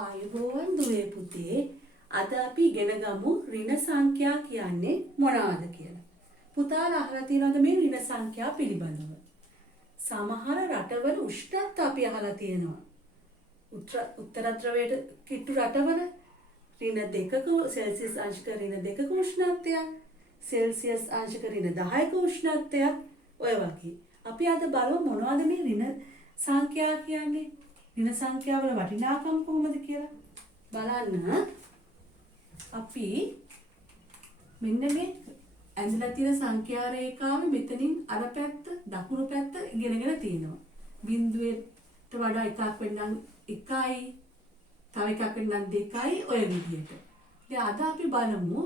ආයුබෝවන් දුවේ පුතේ අද අපි ඉගෙන ගමු ඍණ සංඛ්‍යා කියන්නේ මොනවාද කියලා. පුතාලා අහලා තියෙනවද මේ ඍණ සංඛ්‍යා පිළිබඳව? සමහර රටවල උෂ්ණත්ව අපි අහලා තියෙනවා. උත්තර ධ්‍රවයට කිට්ටු රටවල ඍණ 2ක සෙල්සියස් අංශක ඍණ 2ක උෂ්ණත්වයක්, සෙල්සියස් අංශක ඍණ 10ක උෂ්ණත්වයක් ඔය වගේ. අපි අද බලමු මොනවද මේ ඍණ සංඛ්‍යා කියන්නේ? ඍණ සංඛ්‍යාවල වටිනාකම කොහොමද කියලා බලන්න. අපි මෙන්න මේ ඇඳලා තියෙන සංඛ්‍යා රේඛාවේ මෙතනින් අර පැත්ත දකුණු පැත්ත ඉගෙනගෙන තියෙනවා. බිඳුවට වඩා එකක් වෙන්නම් 1යි, තව එකක් වෙන්නම් 2යි ඔය විදිහට. ඉතින් අද අපි බලමු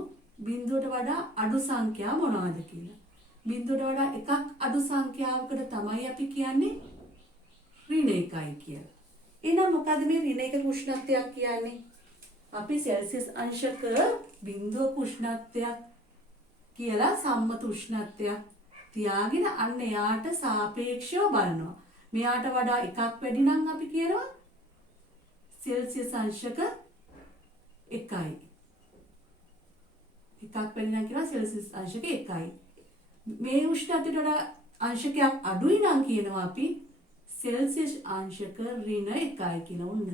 බිඳුවට වඩා අඩු සංඛ්‍යා මොනවද කියලා. බිඳුවට වඩා එකක් අඩු සංඛ්‍යාවකට තමයි අපි කියන්නේ ඍණ 1යි කියලා. එහෙනම් මොකද්ද මේ ඍණ 1 උෂ්ණත්වයක් කියන්නේ? අපි සෙල්සියස් අංශක බිඳුවක උෂ්ණත්වයක් කියලා සම්මත උෂ්ණත්වයක් තියාගෙන අන්න එයාට සාපේක්ෂව බලනවා. මෙයාට වඩා එකක් වැඩි නම් අපි කියනවා සෙල්සියස් අංශක 1යි. එකක් වැඩි නම් කියනවා සෙල්සියස් අංශක 1යි. මේ උෂ්ණත්වයට වඩා අංශකයක් අඩුයි නම් කියනවා අපි සෙල්සියස් අංශක ඍණ 1යි කියලා. ඔන්න.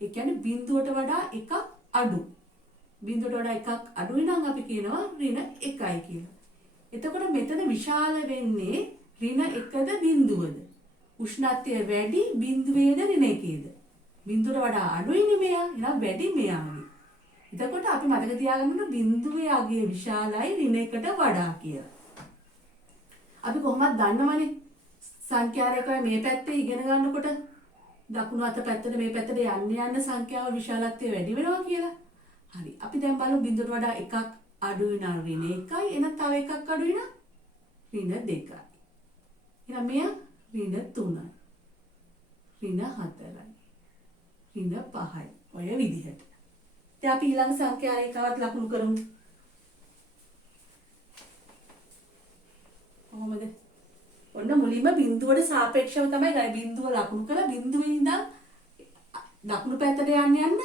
ඒ කියන්නේ බිඳුවට වඩා එකක් අඩු. බිඳුවට වඩා එකක් අඩුයි නම් අපි කියනවා ඍණ 1යි කියලා. එතකොට මෙතන විශාල වෙන්නේ ඍණ 1ද බිඳුවද? උෂ්ණත්වය වැඩි බිඳුවේද ඍණ 1ේද? බිඳුවට වඩා අඩුයිනේ මෙයා. එහෙනම් වැඩි මෙයාගේ. එතකොට අපි මතක තියාගන්න බිඳුවේ අගය විශාලයි ඍණ 1ට වඩා කියලා. අපි කොහොමද දන්නවනේ සංඛ්‍යා රේඛාවේ මේ පැත්තේ ඉගෙන ගන්නකොට දකුණු අත පැත්තට මේ පැත්තට යන්න සංඛ්‍යාව විශාලත්වය වැඩි වෙනවා කියලා. හරි. අපි දැන් බලමු බිඳුවට වඩා එකක් අඩුයි නම් ඍණ 1යි. එහෙනම් තව එකක් අඩුයි නම් ඍණ 2යි. එහෙනම් මෙයා ඍණ 3යි. ඍණ 4යි. ඍණ 5යි. ඔය විදිහට. දැන් අපි ඊළඟ සංඛ්‍යා රේඛාවත් ලකුණු කරමු. කොහොමද? ඔන්න මුලින්ම බිඳුවට සාපේක්ෂව තමයි ගන්නේ. බිඳුව ලකුණු කරලා බිඳුවේ ඉඳන් දකුණු පැත්තට යන්න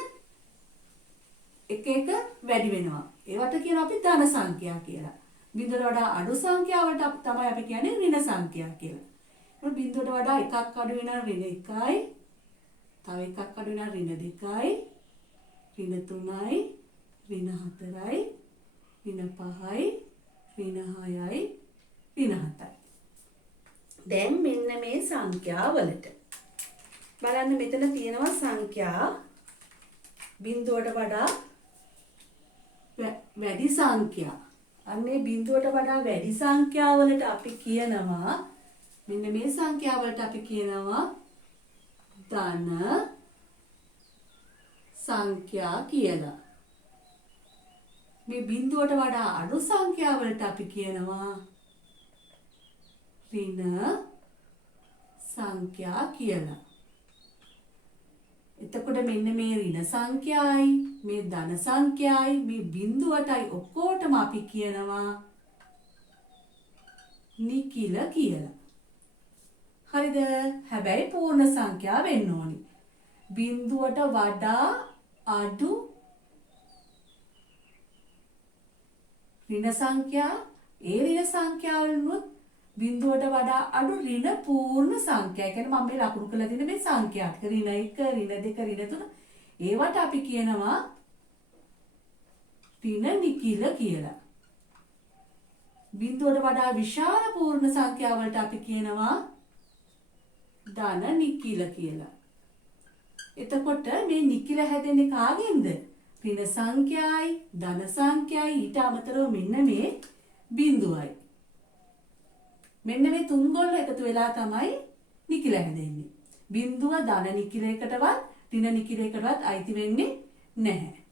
එක එක වැඩි වෙනවා. ඒවට කියනවා අපි ධන සංඛ්‍යා කියලා. බිඳුවට වඩා අඩු සංඛ්‍යාවට තමයි අපි කියන්නේ ඍණ සංඛ්‍යා කියලා. මොකද බිඳුවට වඩා එකක් අඩු වෙන ඍණ 1යි, තව එකක් අඩු වෙන ඍණ 2යි, ඍණ 3යි, ඍණ 4යි, ඍණ 5යි, ඍණ 6යි, ඍණ 7යි. දැන් මෙන්න මේ සංඛ්‍යා වලට බලන්න මෙතන තියෙනවා සංඛ්‍යා බිඳුවට වඩා වැඩි සංඛ්‍යා. අන්නේ බිඳුවට වඩා වැඩි සංඛ්‍යා වලට අපි කියනවා මෙන්න මේ සංඛ්‍යා වලට අපි කියනවා ධන සංඛ්‍යා කියලා. මේ බිඳුවට වඩා අඩු සංඛ්‍යා වලට අපි කියනවා ඍණ සංඛ්‍යා කියලා. එතකොට මෙන්න මේ ඍණ සංඛ්‍යායි, මේ ධන සංඛ්‍යායි, මේ බිඳුවටයි ඔක්කොටම අපි කියනවා නිකිල කියලා. හරිද? හැබැයි පූර්ණ සංඛ්‍යා වෙන්න ඕනි. බිඳුවට වඩා අඩු ඍණ සංඛ්‍යා, ඒ ඍණ සංඛ්‍යාවලුත් බිඳුවට වඩා අඩු ඍණ පූර්ණ සංඛ්‍යා. කියන්නේ මම මේ ලකුණු කරලා තියෙන මේ සංඛ්‍යා ටික ඍණ 1, ඍණ 2, ඍණ 3 ඒවට අපි කියනවා ඍණ නිකිල කියලා. බිඳුවට වඩා විශාල පූර්ණ සංඛ්‍යා වලට අපි කියනවා ධන නිකිල කියලා. එතකොට මේ නිකිල හැදෙන්නේ කාගෙන්ද? ඍණ සංඛ්‍යයි, ධන සංඛ්‍යයි ඊට අමතරව මෙන්න මේ බිඳුවයි. මෙන්න මේ තුන් ගොල්ල එකතු වෙලා තමයි නිකිල හැදෙන්නේ. බිඳුව ධන නිකිලයකටවත් ඍණ නිකිලයකටවත් අයිති වෙන්නේ නැහැ.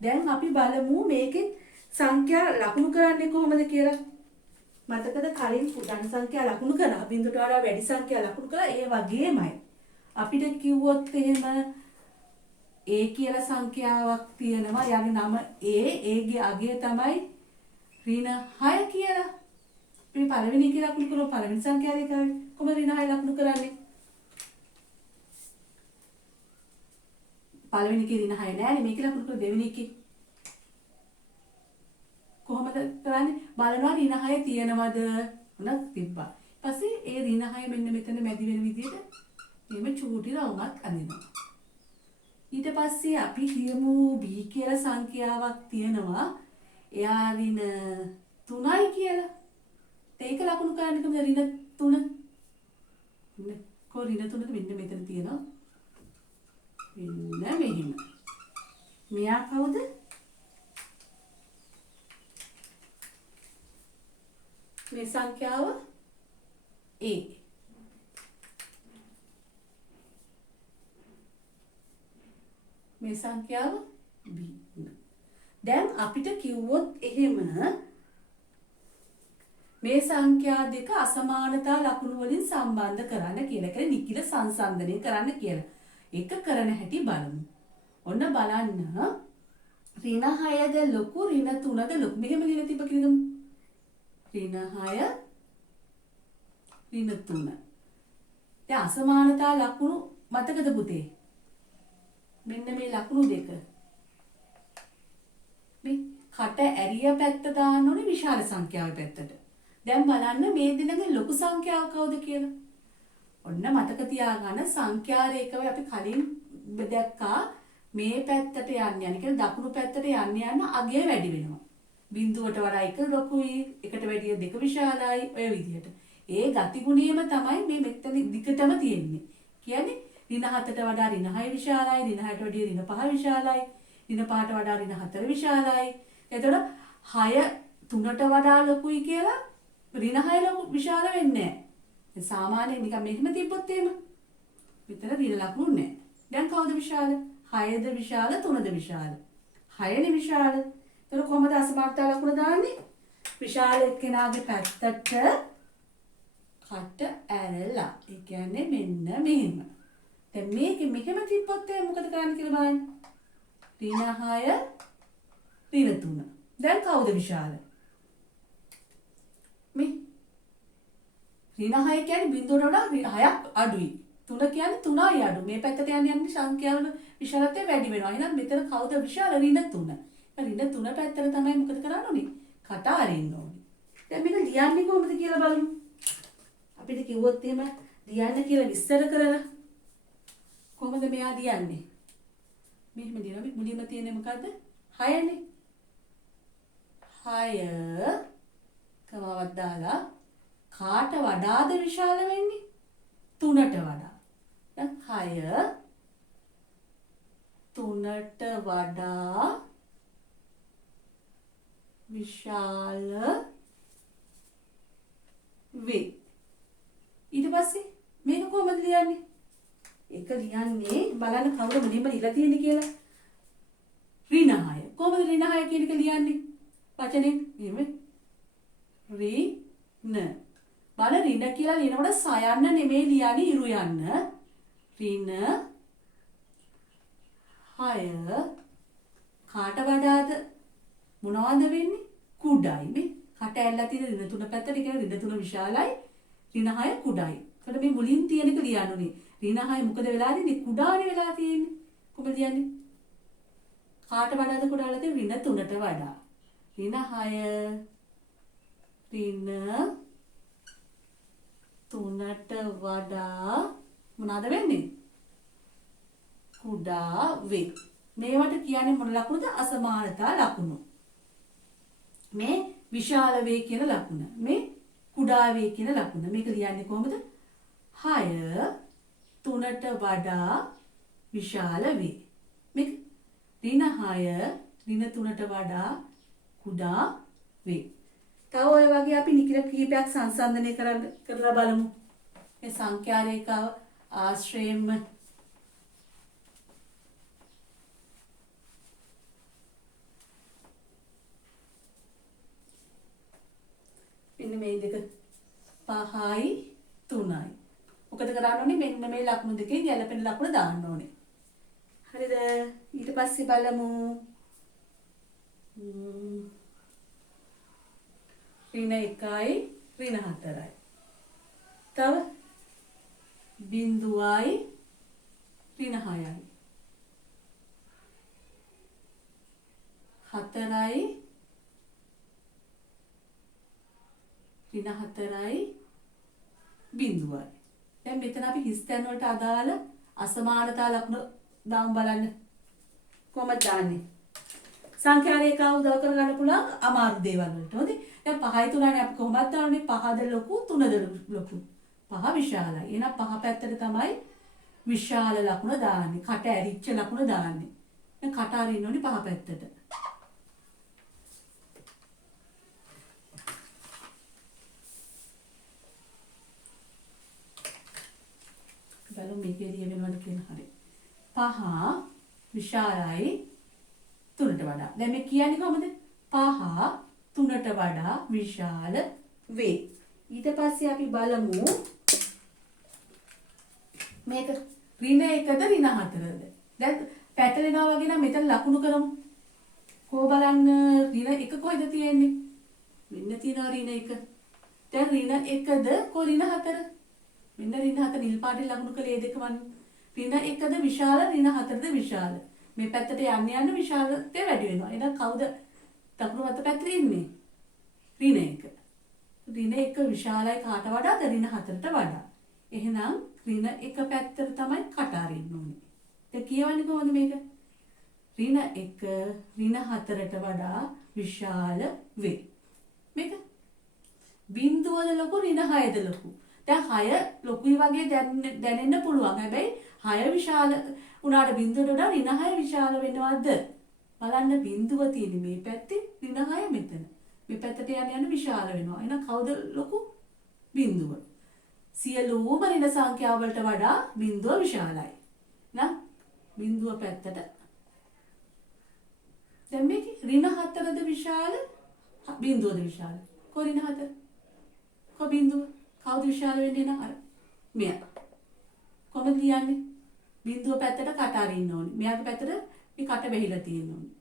දැන් අපි බලමු මේකෙන් සංඛ්‍යා ලකුණු කරන්නේ කොහොමද කියලා. මතකද කලින් ධන සංඛ්‍යා ලකුණු කරා බිඳුවට වඩා වැඩි සංඛ්‍යා ලකුණු කරා ඒ වගේමයි. අපිට කිව්වොත් එහෙම A කියලා සංඛ්‍යාවක් තියෙනවා. යාගේ නම A, ඒගේ අගය තමයි ඍණ 6 කියලා. මේ පළවෙනි එක ලකුණු කරලා පළවෙනි සංඛ්‍යා රේඛාවේ කොහොමද ඍණ 6 ලකුණු කරන්නේ? පළවෙනි එකේ ඍණ 6 නෑනේ. මේක ලකුණු කරලා දෙවෙනි එකේ කොහොමද කරන්නේ? බලනවා ඍණ 6 තියෙනවද? උනත් තිබ්බා. ඊපස්සේ ඒ ඍණ 6 මෙන්න මෙතන මැදි වෙන විදිහට මෙහෙම චූටි රවුමක් අඳිනවා. ඊට පස්සේ අපි කියමු b කියලා සංඛ්‍යාවක් තියෙනවා. එයා ඍණ 3යි කියලා. ඒක ලකුණු කරන්න කොහොමද ඍණ 3? ඍණ 3ද මෙන්න මෙතන තියෙනවා. මෙන්න මෙහෙම. මෙයා කවුද? මේ සංඛ්‍යාව A. මේ සංඛ්‍යාව B. දැන් අපිට කිව්වොත් එහෙම මේ සංඛ්‍යා දෙක අසමානතා ලකුණු වලින් සම්බන්ධ කරන්න කියලා. කියන්නේ නිකිල සංසන්දනය කරන්න කියලා. ඒක කරන හැටි බලමු. ඔන්න බලන්න ඍණ 6ද ලොකු ඍණ 3ද ලොකු. මෙහෙම ලියලා තිබ්බ කියලාම ඍණ 6 ඍණ 3. දැන් අසමානතා ලකුණු මතකද පුතේ? මෙන්න මේ ලකුණු දෙක. මේ කට ඇරිය පැත්ත දාන්න ඕනේ විශාල සංඛ්‍යාවේ පැත්තට. දැන් බලන්න මේ දෙනගේ ලොකු සංඛ්‍යාව කවුද කියලා. ඔන්න මතක තියාගන්න සංඛ්‍යා රේඛාවේ අපි කලින් දැක්කා මේ පැත්තට යන්න යන කියන්නේ දකුණු පැත්තට යන්න අගය වැඩි වෙනවා. බිඳුවට වඩා 1 ලොකුයි, එකට වැඩිය 2 විශාලයි ඔය විදිහට. ඒ ගතිගුණයම තමයි මේ මෙතන දිගටම තියෙන්නේ. කියන්නේ ඍණ 7ට වඩා ඍණ 6 විශාලයි, ඍණ 6ට වැඩිය ඍණ 5 විශාලයි, ඍණ 5ට වඩා ඍණ 4 විශාලයි. එතකොට 6 3ට වඩා ලොකුයි කියලා ඍණ 6 ලොකු විශාල වෙන්නේ නැහැ. සාමාන්‍යයෙන් නිකන් මෙහෙම තිබ්බොත් එහෙම විතර ඍණ ලකුණු නැහැ. දැන් කවුද විශාල? 6ද විශාල, 3ද විශාල. 6නේ විශාල. එතකොට කොහොමද අසමානතා ලකුණ දාන්නේ? විශාල එක්කෙනාගේ පැත්තට කට ඇරලා. ඒ කියන්නේ මෙන්න මෙහෙම. දැන් මේක මෙහෙම තිබ්බොත් මොකද කරන්න කියලා බලන්න. ඍණ 6 ඍණ 3. දැන් කවුද විශාල? මේ ඍණ 6 කියන්නේ බිඳුවට වඩා 6ක් අඩුයි. 3 කියන්නේ 3යි අඩු. මේ පැත්තට යන්නේ සංඛ්‍යාවල විශාලත්වය වැඩි වෙනවා. එහෙනම් මෙතන කවුද විශාල? ඍණ 3. ඍණ 3 පැත්තට තමයි මොකද කරන්න ඕනේ? කට අරින්න ඕනේ. දැන් මේක ලියන්නේ කොහොමද කියලා බලමු. අපිට කිව්වොත් එහෙම ලියන්න කියලා විස්තර කරලා කොහොමද මෙයා ලියන්නේ? මෙහෙම ලියනවා. මේ මුලින්ම තියෙන්නේ මොකද්ද? 6නේ. 6 කමාවක් දාලා කාට වඩාද විශාල වෙන්නේ? 3ට වඩා. දැන් 6 3ට වඩා විශාල වේ. ඊට පස්සේ මේක කොහොමද ලියන්නේ? ඒක ලියන්නේ බලන්න කවුද මුලින්ම ඉලා තියෙන්නේ කියලා. ඍණ 6. කොහොමද ඍණ 6 කියන එක ලියන්නේ? වචනෙන් එහෙම ඍණ. බල ඍණ කියලා ලියනකොට සයන්න නෙමෙයි ලියන්නේ ඉරු යන්න. ඍණ 6 කාට වඩාද මොනවද වෙන්නේ? කුඩයි. මේ කට ඇල්ලලා තියෙන ඍණ 3 පැත්තට කියන ඍණ 3 විශාලයි. ඍණ 6 කුඩයි. ඒකට මේ මුලින් තියෙන එක ලියන්න ඕනේ. ඍණ 6 මොකද වෙලා තියෙන්නේ? කුඩානේ වෙලා තියෙන්නේ. කොහොමද ලියන්නේ? කාට වඩාද කුඩාලා තියෙන්නේ? ඍණ 3ට වඩා. ඍණ 6 ඍණ 3ට වඩා මොනවාද වෙන්නේ? කුඩා වේ. මේවට කියන්නේ මොන ලකුණුද? අසමානතා ලකුණු. මේ විශාල වේ කියන ලකුණ. මේ කුඩා වේ කියන ලකුණ. මේක ලියන්නේ කොහොමද? 6 3ට වඩා විශාල වේ. මේක ඍණ 6 ඍණ 3ට වඩා කුඩා වේ. තව ඔය වගේ අපි නිකිල කීපයක් සංසන්දනය කරලා බලමු. මේ සංඛ්‍යා රේඛාව ආශ්‍රයෙන්ම මෙන්න මේ දෙක 5යි 3යි. මොකද කරන්න ඕනේ? මෙන්න මේ ලකුණු දෙකෙන් ගැලපෙන ලකුණ දාන්න ඕනේ. හරිද? ඊට පස්සේ බලමු ඍණ 1යි ඍණ 4යි. තව බිඳුවයි ඍණ 6යි. 4යි බිඳුවයි. දැන් මෙතන අපි හිස් තැන් වලට අදාළ අසමානතා ලකුණු දාමු බලන්න. කොහොමද දාන්නේ? සංඛ්‍යා රේඛාව උදව් කරගන්න පුළුවන් අමාරු දේවල් වලට. හොඳයි. දැන් 5යි 3යි අපි කොහොමද දාන්නේ? 5ද ලොකු 3ද ලොකු. 5 විශාලයි. එහෙනම් 5 පැත්තට තමයි විශාල ලකුණ දාන්නේ. කට ඇරිච්ච ලකුණ දාන්නේ. දැන් කට අරින්න ඕනේ 5 පැත්තට. බලමු මේකේ වෙනවද කියලා. හරි. 5 විශාලයි 3ට වඩා. දැන් මේ කියන්නේ කොහොමද? 5 3ට වඩා විශාල වේ. ඊට පස්සේ අපි බලමු මේක ඍණ 1ද ඍණ 4ද. දැන් පැටලෙනවා වගේ නම් මෙතන ලකුණු කරමු. කොහොම බලන්න ඍණ 1 කොහෙද තියෙන්නේ? මෙන්න තියෙනවා ඍණ 1. දැන් ඍණ 1ද කො ඍණ 4? මෙන්න ඍණ 4 නිල් පාටින් ලකුණු කළේ දෙක වань. ඍණ 1ද විශාල ඍණ 4ද විශාල. මේ පැත්තට යන්න විශාලත්වය වැඩි වෙනවා. එහෙනම් කවුද දකුණු අත පැත්තේ ඉන්නේ? ඍණ 1. ඍණ 1 විශාලයි කාට වඩාද? ඍණ 4ට වඩා. එහෙනම් ඍණ 1 පැත්තට තමයි කට අරින්න ඕනේ. දැන් කියවන්නේ කොහොමද මේක? ඍණ 1 ඍණ 4ට වඩා විශාල වේ. මේක බිඳුවද ලොකු ඍණ 6ද ලොකු? දැන් 6 ලොකුයි වගේ දැනෙන්න පුළුවන්. හැබැයි 6 විශාල උනාට බිඳුවට වඩා ඍණ 6 විශාල වෙනවද? බලන්න බිඳුව තියෙන්නේ මේ පැත්තේ ඍණ 6 මෙතන. මේ පැත්තට යන විශාල වෙනවා. එහෙනම් කවුද ලොකු? බිඳුව. සියලුම ඍණ සංඛ්‍යා වලට වඩා බිඳුව විශාලයි. නේද? බිඳුව පැත්තට. දැන් මේක ඍණ 4ද විශාල? බිඳුවද විශාල? කො ඍණ 4? කො බිඳුව? කවුද විශාල වෙන්නේ නම් අර මෙයා. කොහොමද ලියන්නේ? බිඳුව පැත්තට කට අරින්න ඕනේ. මෙයාගේ පැත්තට මේ කට වෙහිලා තියෙන්න ඕනේ.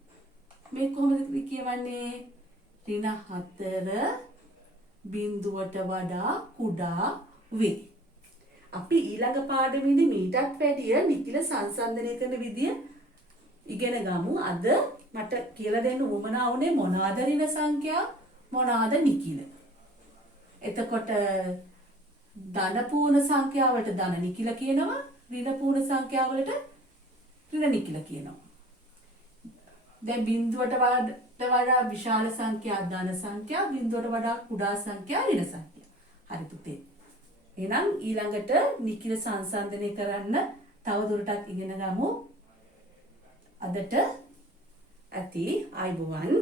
මේ කොහොමද කියවන්නේ? ඍණ 4 බිඳුවට වඩා කුඩා වේ. අපි ඊළඟ පාඩමේදී මීටත් වැඩිය නිකිල සංසන්දනය කරන විදිය ඉගෙන ගමු. අද මට කියලා දෙන්න උවමනා වුණේ මොනවාද ඍණ සංඛ්‍යා මොනවාද නිකිල. එතකොට ධන පූර්ණ සංඛ්‍යා වලට ධන නිකිල කියනවා. ඍණ පූර්ණ සංඛ්‍යා වලට ඍණ නිකිල කියනවා. දැන් බිඳුවට වඩා විශාල සංඛ්‍යා ධන සංඛ්‍යා, බිඳුවට වඩා කුඩා සංඛ්‍යා ඍණ සංඛ්‍යා. හරි පුතේ. එහෙනම් ඊළඟට නිකිල සංසන්දනය කරන්න තව දුරටත් ඉගෙන ගමු. අදට ඇති ආයුබෝවන්.